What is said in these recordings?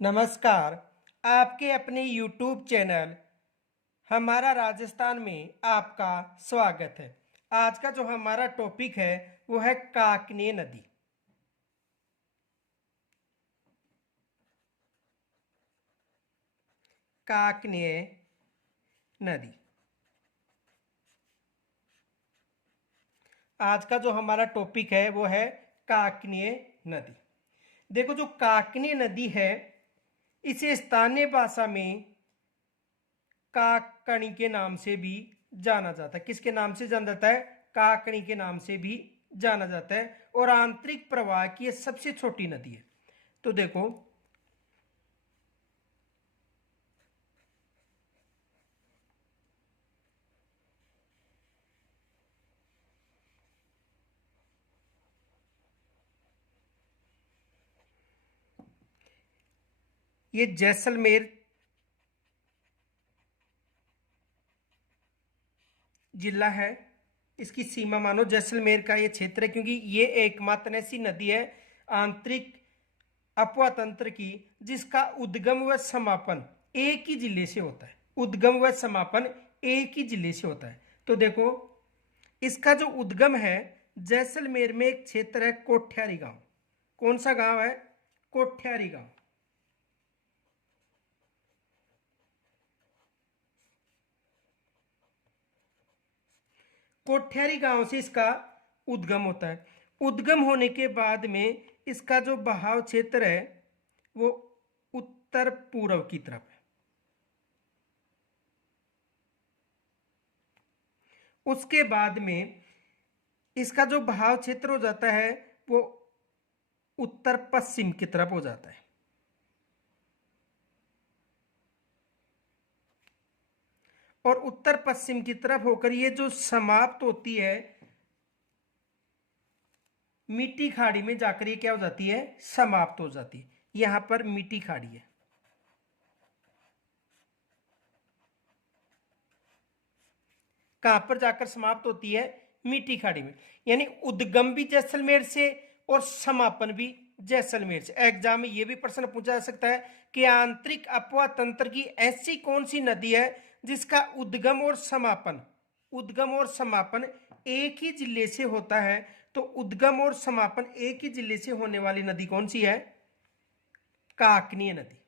नमस्कार। आपके अपने YouTube चैनल हमारा राजस्थान में आपका स्वागत है। आज का जो हमारा टॉपिक है वो है काकनिय नदी। काकनिय नदी आज का जो हमारा टॉपिक है वो है काकनिय नदी। देखो, जो काकनिय नदी है इसे स्थानीय भाषा में काकणी के नाम से भी जाना जाता है। किसके नाम से जाना जाता है? काकणी के नाम से भी जाना जाता है। और आंतरिक प्रवाह की यह सबसे छोटी नदी है। तो देखो, ये जैसलमेर जिला है। इसकी सीमा मानो जैसलमेर का ये क्षेत्र है, क्योंकि ये एकमात्र ऐसी नदी है आंतरिक अपवा तंत्र की जिसका उद्गम व समापन एक ही जिले से होता है। उद्गम व समापन एक ही जिले से होता है। तो देखो, इसका जो उद्गम है जैसलमेर में एक क्षेत्र है कोठ्यारी गांव। कौन सा गांव है? कोठ्यारी गांव। कोठ्यारी गांव से इसका उद्गम होता है। उद्गम होने के बाद में इसका जो बहाव क्षेत्र है वो उत्तर पूर्व की तरफ है। उसके बाद में इसका जो बहाव क्षेत्र हो जाता है वो उत्तर पश्चिम की तरफ हो जाता है। और उत्तर पश्चिम की तरफ होकर ये जो समाप्त होती है मिट्टी खाड़ी में जाकर, ये क्या हो जाती है? समाप्त हो जाती है। यहां पर मिट्टी खाड़ी है। कहां पर जाकर समाप्त होती है? मिट्टी खाड़ी में। यानी उद्गम भी जैसलमेर से और समापन भी जैसलमेर से। एग्जाम में यह भी प्रश्न पूछा जा सकता है कि आंतरिक अपवा तंत्र की ऐसी कौन सी नदी है जिसका उद्गम और समापन एक ही जिले से होता है। तो उद्गम और समापन एक ही जिले से होने वाली नदी कौन सी है? काकनिय नदी।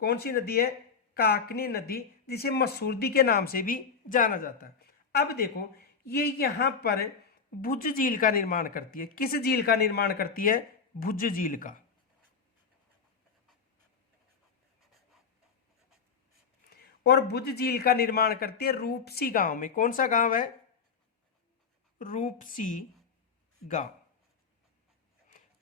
कौन सी नदी है? काकनिय नदी, जिसे मसूरदी के नाम से भी जाना जाता है। अब देखो, ये यहां पर भुज झील का निर्माण करती है। किस झील का निर्माण करती है? भुज झील का। और भुज झील का निर्माण करती है रूपसी गांव में। कौन सा गांव है? रूपसी गांव।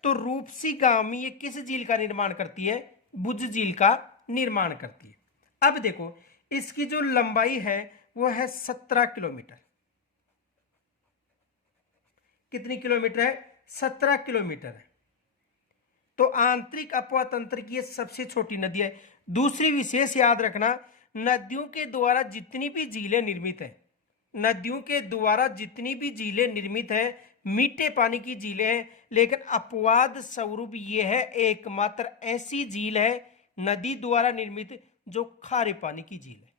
तो रूपसी गांव में ये किस झील का निर्माण करती है? भुज झील का निर्माण करती है। अब देखो, इसकी जो लंबाई है वो है 17 किलोमीटर। कितनी किलोमीटर है? 17 किलोमीटर है। तो आंतरिक अपवा तंत्र की यह सबसे छोटी नदी है। दूसरी विशेष याद रखना, नदियों के द्वारा जितनी भी झीलें निर्मित है, नदियों के द्वारा जितनी भी झीलें निर्मित है मीठे पानी की झीलें हैं। लेकिन अपवाद स्वरूप यह है एकमात्र ऐसी झील है नदी द्वारा निर्मित जो खारे पानी की झील है।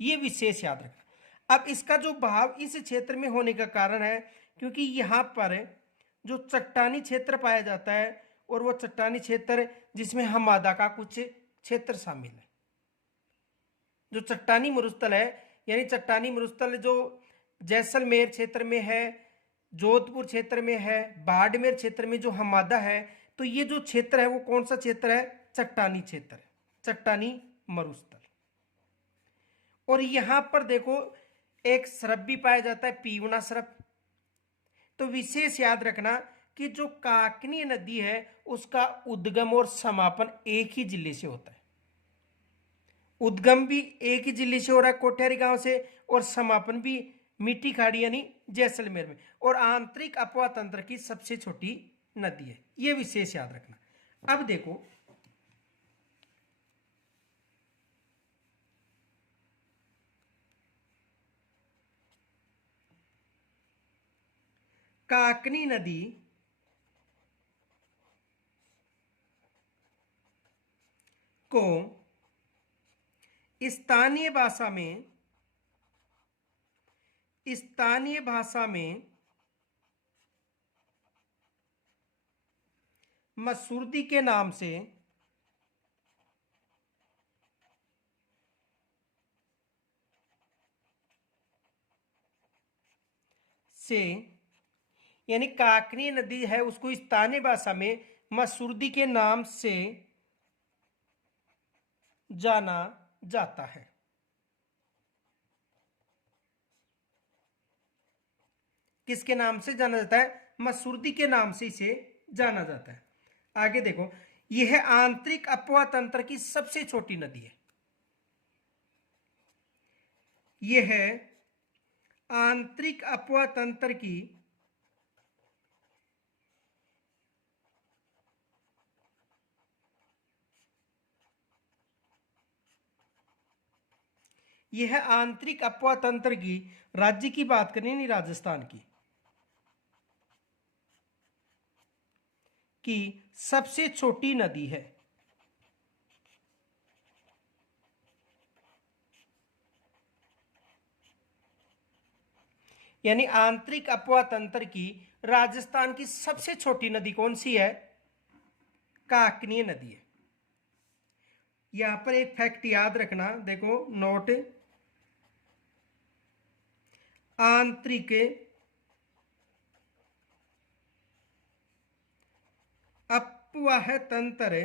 यह विशेष याद रखना। अब इसका जो बहाव इस क्षेत्र में होने का कारण है क्योंकि यहां पर जो चट्टानी क्षेत्र पाया जाता है, और वो चट्टानी क्षेत्र जिसमें हमादा का कुछ क्षेत्र शामिल है। जो चट्टानी मरुस्थल है, यानी चट्टानी मरुस्थल जो जैसलमेर क्षेत्र में है, जोधपुर क्षेत्र में है, बाड़मेर क्षेत्र में जो हमादा है, तो ये जो क्षेत्र है वो कौन सा क्षेत्र है? चट्टानी क्षेत्र, चट्टानी मरुस्थल। और यहां पर देखो, एक सरप भी पाया जाता है, पीवना सरप। तो विशेष याद रखना कि जो काकनी नदी है उसका उद्गम और समापन एक ही जिले से होता है। उद्गम भी एक ही जिले से हो रहा है, कोठियारी गांव से, और समापन भी मिट्टी खाड़ी यानी जैसलमेर में। और आंतरिक अपवा तंत्र की सबसे छोटी नदी है। यह विशेष याद रखना। अब देखो, काकनी नदी को स्थानीय भाषा में मसूरदी के नाम से यानी काकनी नदी है उसको स्थानीय भाषा में मसूरदी के नाम से जाना जाता है। किसके नाम से जाना जाता है? मसूरदी के नाम से इसे जाना जाता है। आगे देखो, यह आंतरिक अपवाह तंत्र की सबसे छोटी नदी है। यह आंतरिक अपवाह तंत्र की राज्य की बात करें, नहीं राजस्थान की सबसे छोटी नदी है। यानी आंतरिक अपवाह तंत्र की राजस्थान की सबसे छोटी नदी कौन सी है? काकनीय नदी है। यहां पर एक फैक्ट याद रखना, देखो नोट, आंतरिक अपवाह तंत्र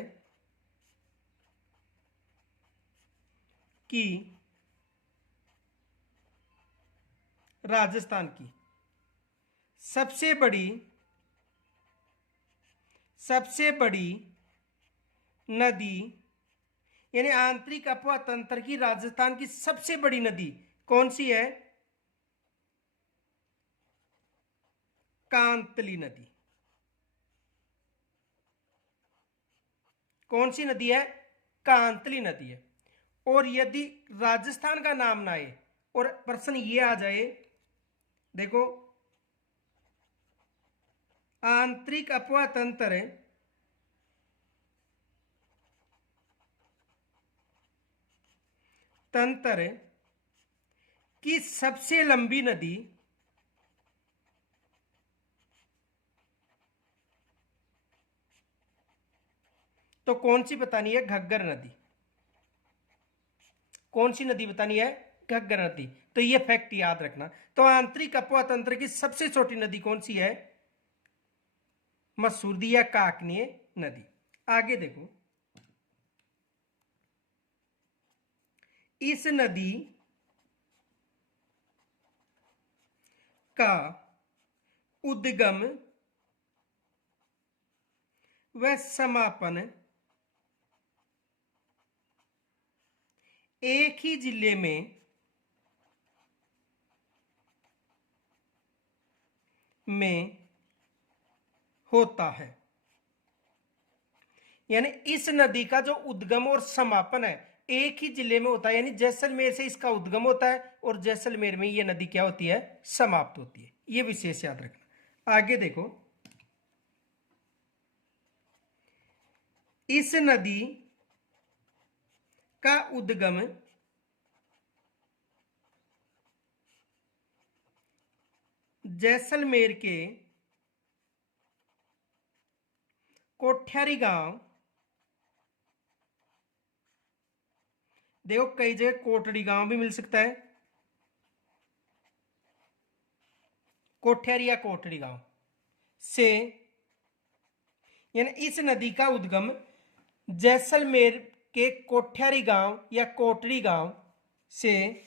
की राजस्थान की सबसे बड़ी नदी, यानी आंतरिक अपवाह तंत्र की राजस्थान की सबसे बड़ी नदी कौन सी है? कांतली नदी। कौन सी नदी है? कांतली नदी है। और यदि राजस्थान का नाम ना आए और प्रश्न ये आ जाए, देखो आंतरिक अपवाह तंत्र की सबसे लंबी नदी तो कौन सी बतानी है? घग्गर नदी। कौन सी नदी बतानी है? घग्गर नदी। तो ये फैक्ट याद रखना। तो आंतरिक अपवाह तंत्र की सबसे छोटी नदी कौन सी है? मसूरदी या काकनीय नदी। आगे देखो, इस नदी का उद्गम व समापन एक ही जिले में होता है। यानी इस नदी का जो उद्गम और समापन है एक ही जिले में होता है। यानी जैसलमेर से इसका उद्गम होता है और जैसलमेर में ये नदी क्या होती है? समाप्त होती है। ये विशेष याद रखना। आगे देखो, इस नदी का उद्गम जैसलमेर के कोठ्यारी गांव, देखो कई जगह कोटड़ी गांव भी मिल सकता है, कोठ्यारी या कोटड़ी गांव से, यानी इस नदी का उद्गम जैसलमेर के कोठ्यारी गांव या कोटड़ी गांव से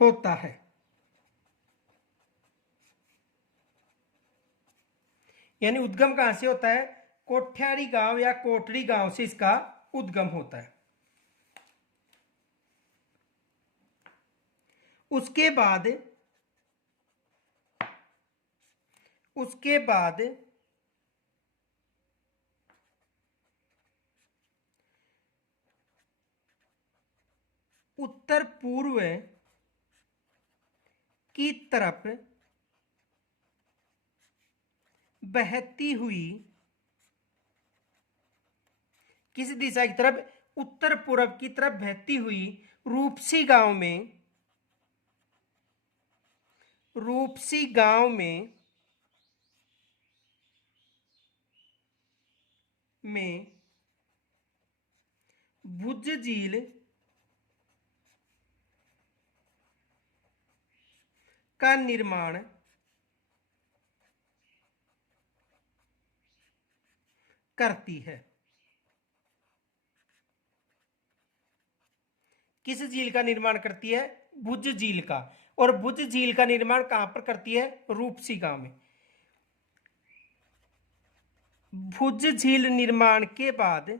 होता है। यानी उद्गम कहां से होता है? कोठ्यारी गांव या कोटड़ी गांव से इसका उद्गम होता है। उसके बाद उत्तर पूर्व की तरफ बहती हुई, किस दिशा की तरफ, उत्तर पूर्व की तरफ बहती हुई रूपसी गांव में, रूपसी गांव में भुज झील का निर्माण करती है। किस झील का निर्माण करती है? भुज झील का। और भुज झील का निर्माण कहां पर करती है? रूपसी गांव में। भुज झील निर्माण के बाद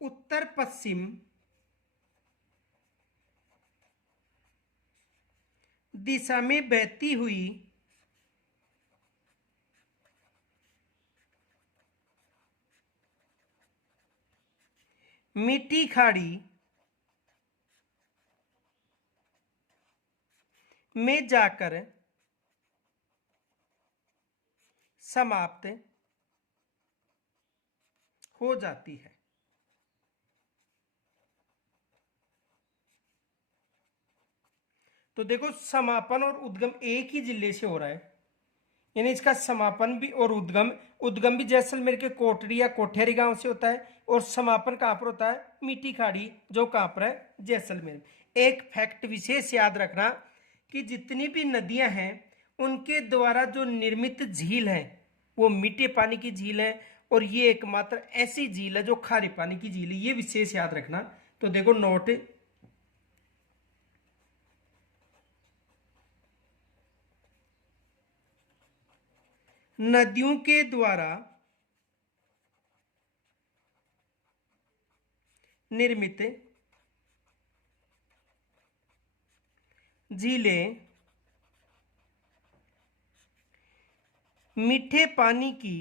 उत्तर पश्चिम दिशा में बहती हुई मीठी खाड़ी में जाकर समाप्त हो जाती है। तो देखो, समापन और उद्गम एक ही जिले से हो रहा है, यानी इसका समापन भी और उद्गम, उद्गम भी जैसलमेर के कोटड़ी या कोठेरी गांव से होता है, और समापन कहां पर होता है? मीठी खाड़ी, जो कहां पर है? जैसलमेर। एक फैक्ट विशेष याद रखना कि जितनी भी नदियां हैं उनके द्वारा जो निर्मित झील है वो मीठे पानी की झील है, और ये एकमात्र ऐसी झील है जो खारे पानी की झील है। ये विशेष याद रखना। तो देखो नोट, नदियों के द्वारा निर्मित झीलें मीठे पानी की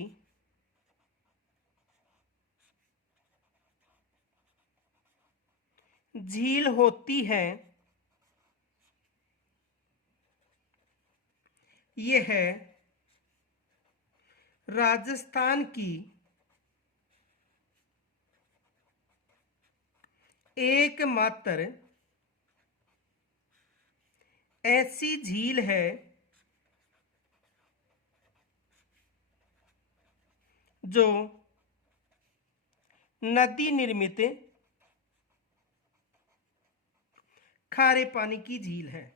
झील होती है। यह राजस्थान की एकमात्र ऐसी झील है जो नदी निर्मित खारे पानी की झील है।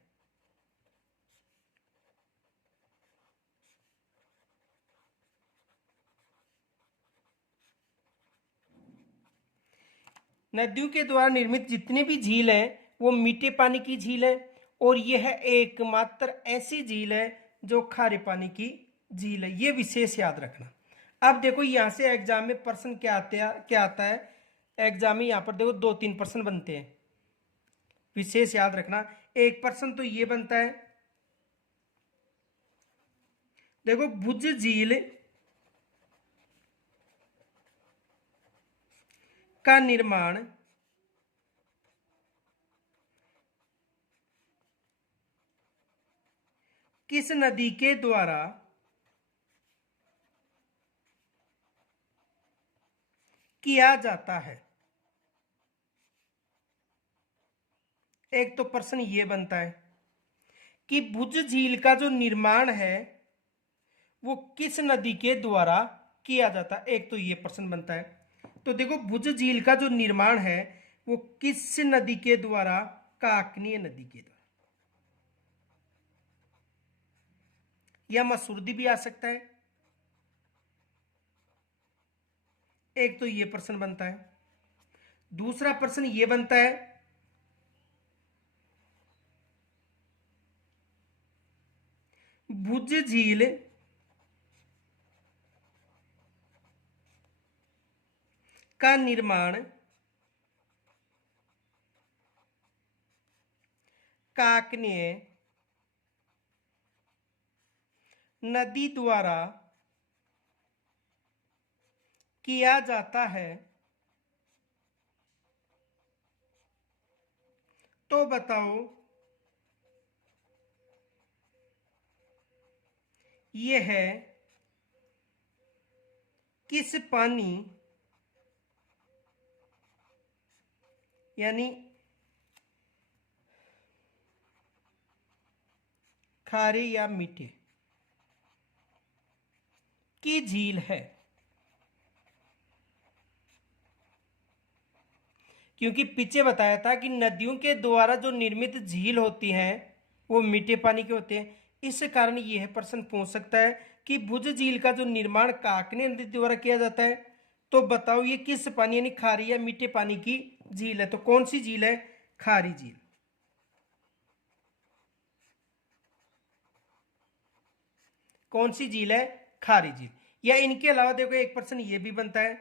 नदियों के द्वारा निर्मित जितने भी झील हैं वो मीठे पानी की झील है, और यह एकमात्र ऐसी झील है जो खारे पानी की झील है। ये विशेष याद रखना। अब देखो यहां से एग्जाम में प्रश्न क्या आता है? एग्जाम में यहां पर देखो 2-3 प्रश्न बनते हैं, विशेष याद रखना। एक प्रश्न तो ये बनता है, देखो भुज झील का निर्माण किस नदी के द्वारा किया जाता है? एक तो प्रश्न ये बनता है कि भुज झील का जो निर्माण है वो किस नदी के द्वारा किया जाता है। एक तो ये प्रश्न बनता है। तो देखो भुज झील का जो निर्माण है वो किस नदी के द्वारा? काकनीय नदी के द्वारा, या मसूरदी भी आ सकता है। एक तो ये प्रश्न बनता है। दूसरा प्रश्न ये बनता है भुज झील का निर्माण काकनीय नदी द्वारा किया जाता है तो बताओ यह है किस पानी यानी खारे या मीठे की झील है। क्योंकि पीछे बताया था कि नदियों के द्वारा जो निर्मित झील होती हैं वो मीठे पानी के होते हैं। इस कारण यह प्रश्न पूछ सकता है कि भुज झील का जो निर्माण काकनी नदी द्वारा किया जाता है तो बताओ ये किस पानी यानी खारी या मीठे पानी की झील है। तो कौन सी झील है? खारी झील। कौन सी झील है? खारी झील। या इनके अलावा देखो एक प्रश्न ये भी बनता है,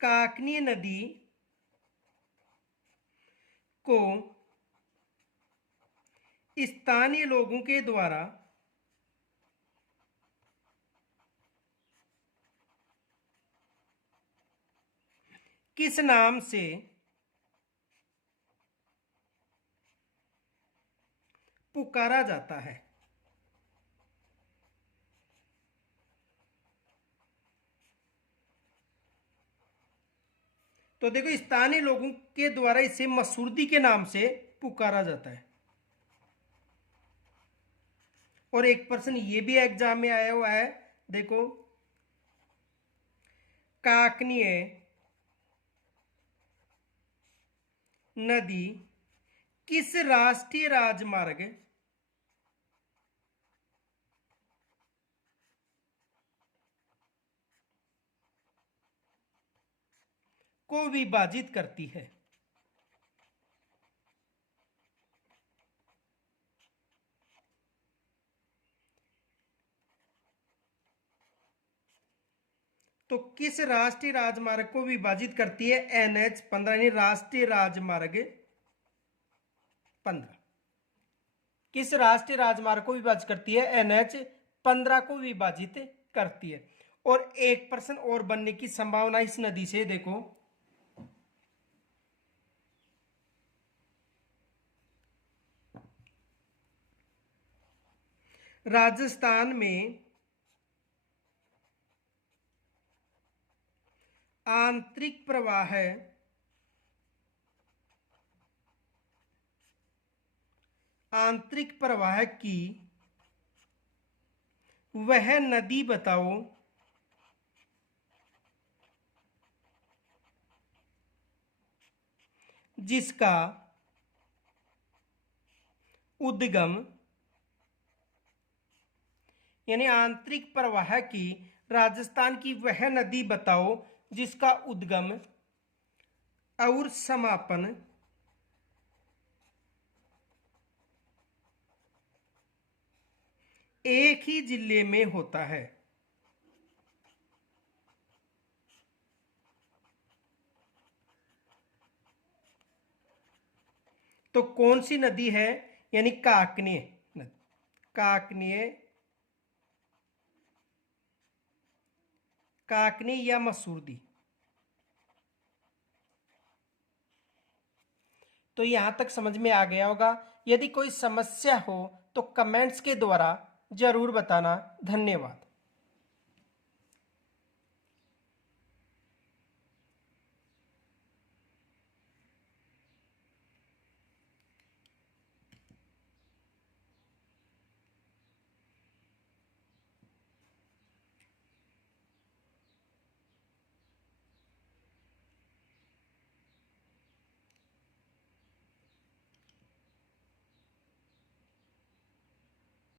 काकनी नदी को स्थानीय लोगों के द्वारा किस नाम से पुकारा जाता है? तो देखो स्थानीय लोगों के द्वारा इसे मसूरदी के नाम से पुकारा जाता है। और एक प्रश्न ये भी एग्जाम में आया हुआ है, देखो काकनीय नदी किस राष्ट्रीय राजमार्ग को विभाजित करती है? तो किस राष्ट्रीय राजमार्ग को विभाजित करती है? NH 15 यानी राष्ट्रीय राजमार्ग 15। किस राष्ट्रीय राजमार्ग को विभाजित करती है? NH 15 को विभाजित करती है। और एक प्रश्न और बनने की संभावना इस नदी से, देखो राजस्थान में आंतरिक प्रवाह की वह नदी बताओ जिसका उद्गम यानी आंतरिक प्रवाह की राजस्थान की वह नदी बताओ जिसका उद्गम और समापन एक ही जिले में होता है। तो कौन सी नदी है? यानी काकनीय नदी। काकनी या मसूरदी। तो यहां तक समझ में आ गया होगा। यदि कोई समस्या हो तो कमेंट्स के द्वारा जरूर बताना। धन्यवाद।